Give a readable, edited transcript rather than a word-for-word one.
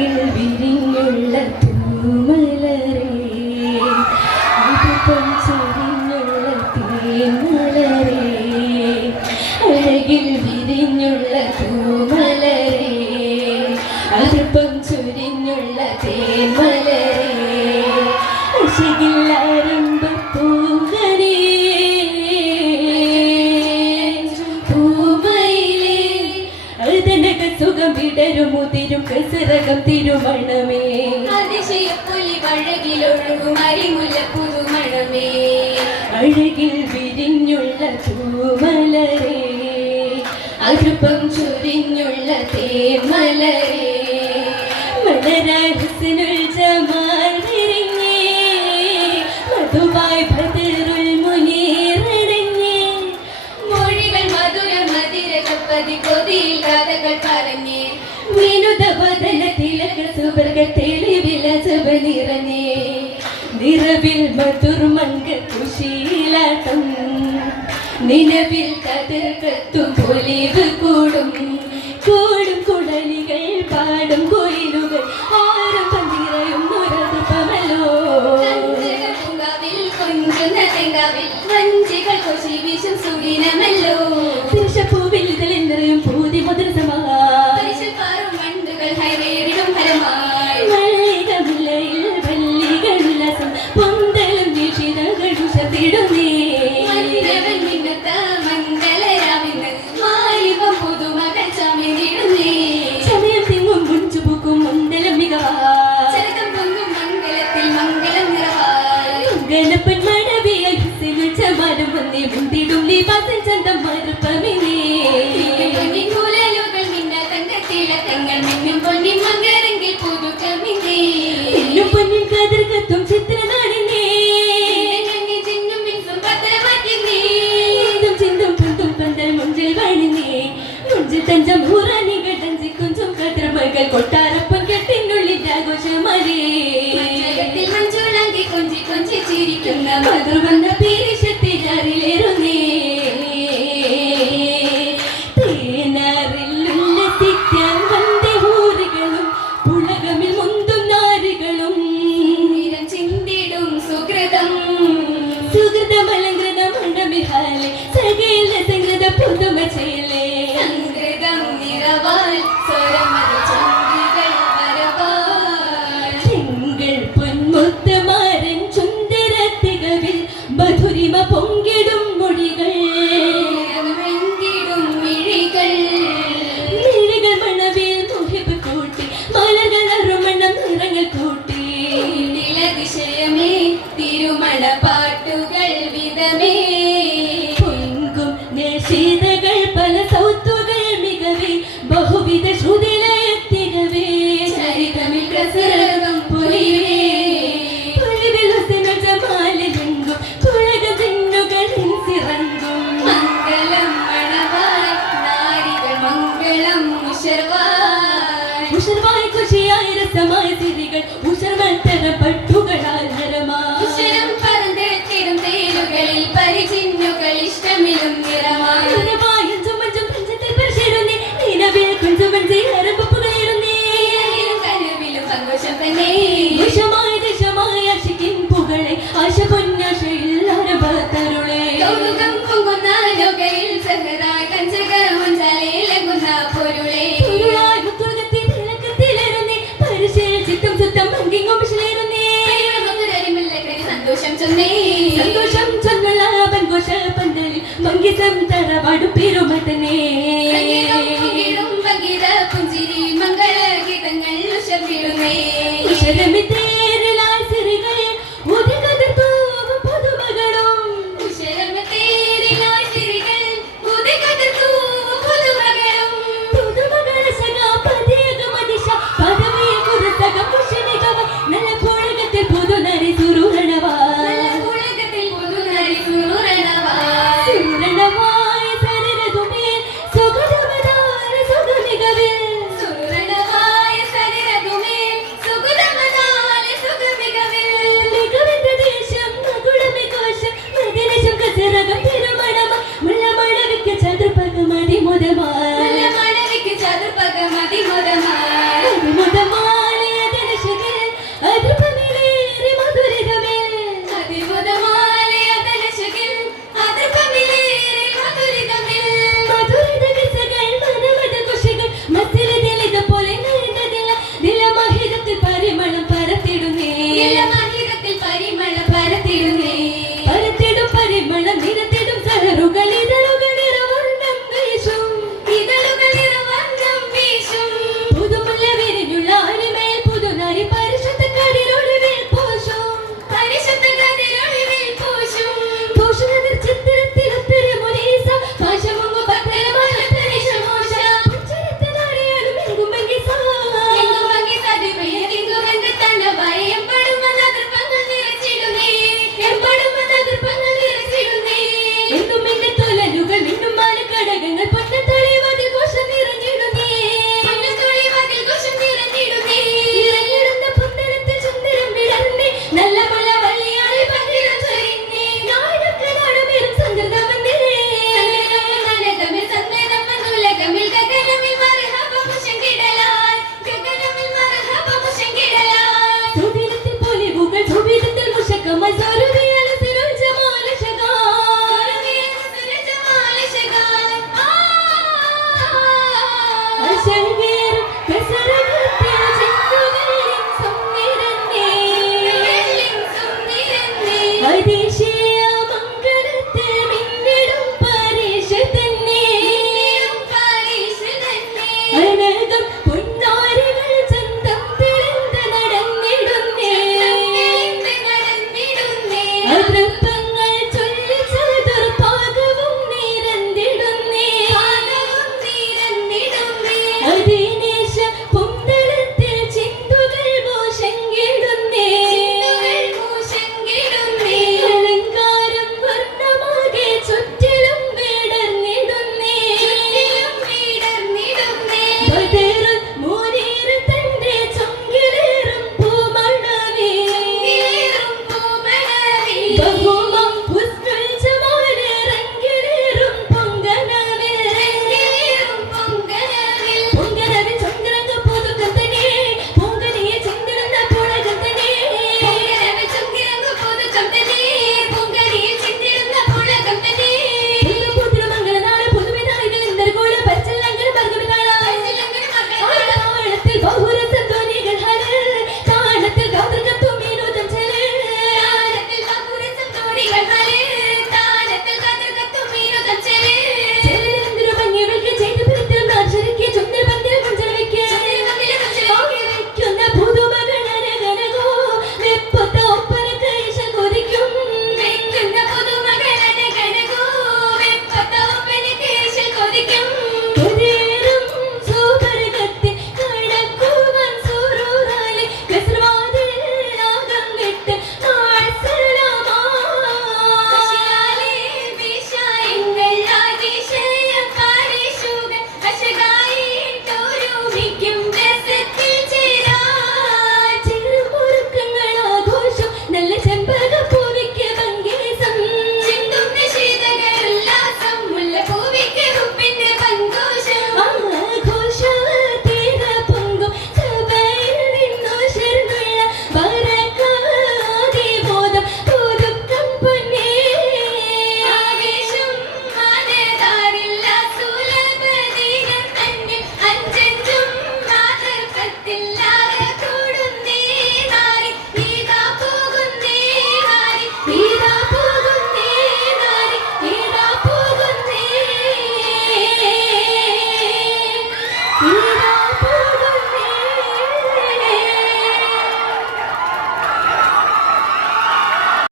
അഴകിൽ വിരിഞ്ഞുള്ള പൂമലരേ അതിപ്പം ചൊരിഞ്ഞുള്ള തേന്മലരേ അഴകിൽ വിരിഞ്ഞുള്ള പൂമലരേ അതിപ്പം ചൊരിഞ്ഞുള്ള തേന്മലരേ അഴകില്ലാരമ്പ പൂങ്കരേ പൂമയിലേ അതിനക സുഖം വിടരും മുതിരും കസരകം തിരുമണമേ അതിശയപ്പൊലി വഴകിലൊഴുകും അരിമുല്ല പുതുമണമേ അഴകിൽ വിരിഞ്ഞുള്ള പൂമലരേ അതിപ്പം ചൊരിഞ്ഞുള്ള തേന്മലരേ മലരായ ഹുസ്നുൽ ജമാൽ വിരിഞ്ഞേ മധുവായി ബദറുൽ മുനീർ അടഞ്ഞേ മൊഴികൾ മധുര മതിരകപ്പതി കൊതിയിൽ കഥകൾ പറഞ്ഞേ വിനുത ബദല തിലക സുബർഗ തെളിവില ജബനിറഞ്ഞേ നിറവിൽ മധുർ മങ്ക കുശീലാട്ടം നിലവിൽ കതിർക്കത്തും പൊലിവ് കൂടും കൂടും കുടലികൾ പാടും കൊയിലുകൾ ആരും പന്തിറയും മുരതുപമല്ലോ പൂങ്കാവിൽ കൊഞ്ചുന്ന തെങ്കാവിൽ വഞ്ചികൾ കൊശി വീശും സുഗിനമല്ലോ പുരുഷപ്പൂവിൽ നിറയും പൂതി മധുരസമാ പരിശൽപ്പാറും വണ്ടുകൾ ഹൈവേറിടും ഹരമായി മല്ലികമുല്ലയിൽ വല്ലികളുല്ലാസം പൊന്തലും വീക്ഷിതകൾ ഉഷത്തിടുന്നേ മന്ത്രവൻ മിന്നത്ത മംഗളരാവിന്ന് മാലിവം പുതുമകൾ ചമിനിടുന്നേ സമയം തിങ്ങും മുഞ്ചു പൂക്കും മുന്തലും മികവാ ചരകം പൊങ്ങും മംഗളത്തിൽ മംഗളം നിറവായി ഗണപ്പൻ മഴവിയൽ ഹുസ്നുൽ ജമാലും വന്നേ മുന്തിടും ലിബാസൻ ചന്തം മറുപ്പമിനേ പൊന്നിൻ കുഴലുകൾ മിന്ന തങ്കത്തിളക്കങ്ങൾ മിന്നും പൊന്നിൻ മങ്കരങ്കിൽ പുതുക്കമിന്നേ എല്ലും പൊന്നിൻ കതിർക്കത്തും ചിത്രനാടിനേ കണ്ണിൽ ചിന്നും മിൻസും പത്രമാറ്റുന്നേ ചിന്തും ചിന്തും പന്തും പന്തൽ മുഞ്ചിൽ വഴിഞ്ഞേ മുഞ്ചിൽ തഞ്ചം ഹുറാനികൾ തഞ്ചി കുഞ്ചും കതിർമകൾ കൊട്ടാരപ്പൻ കെട്ടിനുള്ളിൽ ആഘോഷമരേ ജഗത്തിൽ മഞ്ചുളങ്കി കൊഞ്ചി കൊഞ്ചി ചിരിക്കുന്ന മധുർ വന്ന പീരിശത്തി ജാറിലേറുന്നേ തേനാറിലുല്ലസിക്കാൻ വന്നേ ഹൂറികളും ഉലകമിൽ മുന്തും നാരികളും നിരം ചിന്തിടും സുകൃതം സുഹൃതമലങ്കൃത മണ്ഡമിഹാലെ സകല സംഗൃത പുതുമ ചേലേ സംകൃതം നിറവാൽ സ്വരമതി ചന്ദ്രികൾ വരവാൽ തിങ്കൾ പൊന്മുത്തമാരൻ ചുന്ദരത്തികവിൽ മധുരിമ പൊങ്കിടും മൊഴികൾ നിറമെങ്കിടും മിഴികൾ മിഴികൾ മണവിൽ മുഹിബ് കൂട്ടി മലകൾ അറുമണം നിറങ്ങൾ കൂട്ടി നിലതിശയമേ തിരുമണ പാട്ടുകൾ വിധമേ പൊങ്കും നേശീതകൾ പല സൗത്തുകൾ മികവേ ബഹുവിധ ശ്രുതിലയത്തികവേ ചരിതമിൽ പ്രസരകം പൊലിവേ പൊലിവിൽ ഹുസ്നുൽ ജമാലിലെങ്കും കുഴക തിന്നുകളിൽ സിറങ്ങും മംഗളം മണവായി നാരികൾ മംഗളം ഉഷർവായി ഉഷർവായി ഖുഷിയായി രസമായി തിരികൾ ഉഷർവത്തര പട്ടുകളാൽ ഹരമായി ഉഷരം പറന്നെത്തിടും തേരുകളിൽ പരിചിന്നുകൾ ഇഷ്ടമിലും നിറമായി ഹരമായും ചുമഞ്ചും പഞ്ചത്തിൽ പരിശീലുന്നേ നിലവിൽ കുഞ്ചുമഞ്ചി ഹരപ്പുകളേറുന്നേ ഈരവിലും കനവിലും സന്തോഷം തന്നെ വിഷമായി ദിശമായി അശിക്കിൻ പുകളെ ആശ പൊന്നാശയിൽ ഹരഭത്തരുളേ കൗതുകം പൊങ്ങുന്ന ലോകയിൽ സഹറായി കഞ്ചകമഞ്ചാലേലകുന്ന പൊരുളേ ഉരുളായി മുത്തുകത്തി തിളക്കത്തിലേറുന്നേ പരിശീൽ ചിത്തം സുത്തം ഭംഗിങ്ങും വിശലേറുന്നേ സന്തോഷം ചൊന്നേ സന്തോഷം ചൊന്നുള്ള പൻഘോഷ പന്തലിൽ മംഗിസം തറവാടും